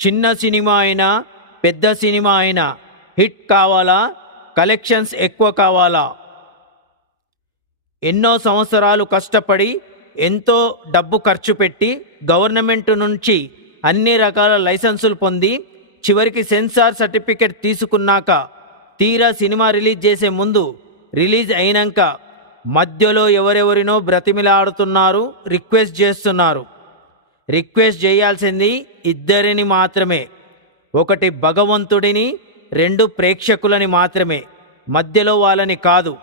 చిన్న సినిమా అయినా పెద్ద సినిమా అయినా హిట్ కావాలా, కలెక్షన్స్ ఎక్కువ కావాలా? ఎన్నో సంవత్సరాలు కష్టపడి ఎంతో డబ్బు ఖర్చు పెట్టి గవర్నమెంట్ నుంచి అన్ని రకాల లైసెన్సులు పొంది చివరికి సెన్సార్ సర్టిఫికెట్ తీసుకున్నాక తీరా సినిమా రిలీజ్ చేసే ముందు, రిలీజ్ అయినాక మధ్యలో ఎవరెవరినో బ్రతిమిలాడుతున్నారు, రిక్వెస్ట్ చేస్తున్నారు. రిక్వెస్ట్ చేయాల్సింది ఇద్దరిని మాత్రమే, ఒకటి భగవంతుడిని, రెండు ప్రేక్షకులని మాత్రమే. మధ్యలో వాళ్ళని కాదు.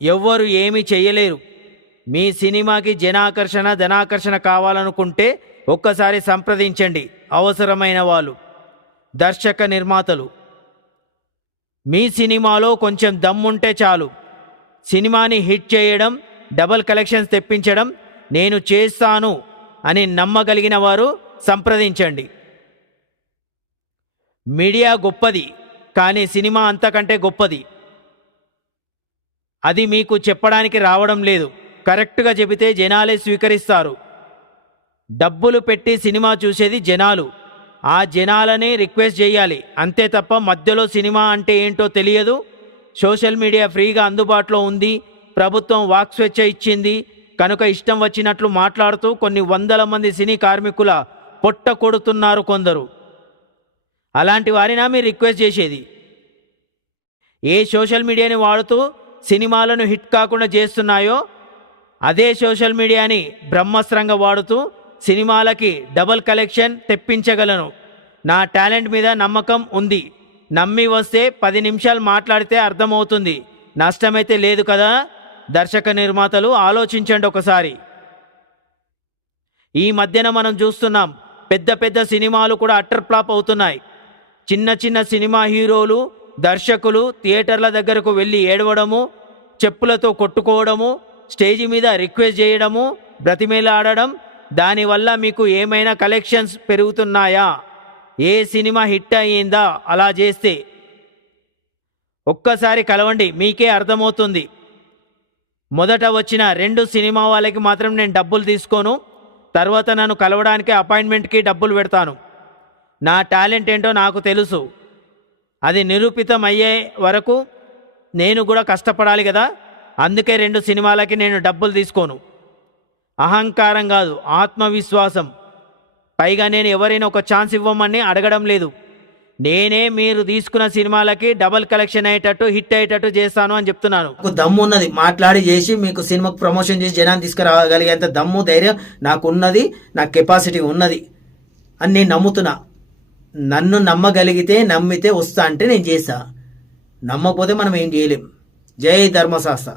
ఎవ్వరు ఏమీ చేయలేరు. మీ సినిమాకి జనాకర్షణ ధనాకర్షణ కావాలనుకుంటే ఒక్కసారి సంప్రదించండి అవసరమైన వాళ్ళు, దర్శక నిర్మాతలు. మీ సినిమాలో కొంచెం దమ్ముంటే చాలు, సినిమాని హిట్ చేయడం, డబల్ కలెక్షన్స్ తెప్పించడం నేను చేస్తాను అని నమ్మగలిగిన వారు సంప్రదించండి. మీడియా గొప్పది, కానీ సినిమా అంతకంటే గొప్పది. అది మీకు చెప్పడానికి రావడం లేదు. కరెక్ట్గా చెబితే జనాలే స్వీకరిస్తారు. డబ్బులు పెట్టి సినిమా చూసేది జనాలు. ఆ జనాలని రిక్వెస్ట్ చేయాలి అంతే తప్ప మధ్యలో సినిమా అంటే ఏంటో తెలియదు. సోషల్ మీడియా ఫ్రీగా అందుబాటులో ఉంది, ప్రభుత్వం వాక్ స్వేచ్ఛ ఇచ్చింది కనుక ఇష్టం వచ్చినట్లు మాట్లాడుతూ కొన్ని వందల మంది సినీ కార్మికుల పొట్ట కొడుతున్నారు కొందరు. అలాంటి వారినా మీరు రిక్వెస్ట్ చేసేది? ఏ సోషల్ మీడియాని వాడుతూ సినిమాలను హిట్ కాకుండా చేస్తున్నాయో అదే సోషల్ మీడియాని బ్రహ్మాస్త్రంగా వాడుతూ సినిమాలకి డబల్ కలెక్షన్ తెప్పించగలను. నా టాలెంట్ మీద నమ్మకం ఉంది. నమ్మి వస్తే 10 నిమిషాలు మాట్లాడితే అర్థమవుతుంది, నష్టమైతే లేదు కదా. దర్శక నిర్మాతలు ఆలోచించండి ఒకసారి. ఈ మధ్యన మనం చూస్తున్నాం, పెద్ద పెద్ద సినిమాలు కూడా అట్టర్ ఫ్లాప్ అవుతున్నాయి. చిన్న చిన్న సినిమా హీరోలు, దర్శకులు థియేటర్ల దగ్గరకు వెళ్ళి ఏడవడము, చెప్పులతో కొట్టుకోవడము, స్టేజి మీద రిక్వెస్ట్ చేయడము, బ్రతిమేలాడడం. దానివల్ల మీకు ఏమైనా కలెక్షన్స్ పెరుగుతున్నాయా? ఏ సినిమా హిట్ అయ్యిందా అలా చేస్తే? ఒక్కసారి కలవండి, మీకే అర్థమవుతుంది. మొదట వచ్చిన 2 సినిమా వాళ్ళకి మాత్రం నేను డబ్బులు తీసుకోను, తర్వాత నన్ను కలవడానికి అపాయింట్మెంట్కి డబ్బులు పెడతాను. నా టాలెంట్ ఏంటో నాకు తెలుసు. అది నిరూపితం అయ్యే వరకు నేను కూడా కష్టపడాలి కదా. అందుకే 2 సినిమాలకి నేను డబ్బులు తీసుకోను. అహంకారం కాదు, ఆత్మవిశ్వాసం. పైగా నేను ఎవరైనా ఒక ఛాన్స్ ఇవ్వమని అడగడం లేదు. నేనే మీరు తీసుకున్న సినిమాలకి డబల్ కలెక్షన్ అయ్యేటట్టు, హిట్ అయ్యేటట్టు చేస్తాను అని చెప్తున్నాను. నాకు దమ్ము ఉన్నది, మాట్లాడి చేసి మీకు సినిమాకు ప్రమోషన్ చేసి జనాన్ని తీసుకురాగలిగేంత దమ్ము ధైర్యం నాకు ఉన్నది, నా కెపాసిటీ ఉన్నది అని నేను నమ్ముతున్నా. నన్ను నమ్మగలిగితే, నమ్మితే వస్తా అంటే నేను చేస్తా. నమ్మకపోతే మనం ఏం చేయలేం. జై ధర్మశాస్త్ర.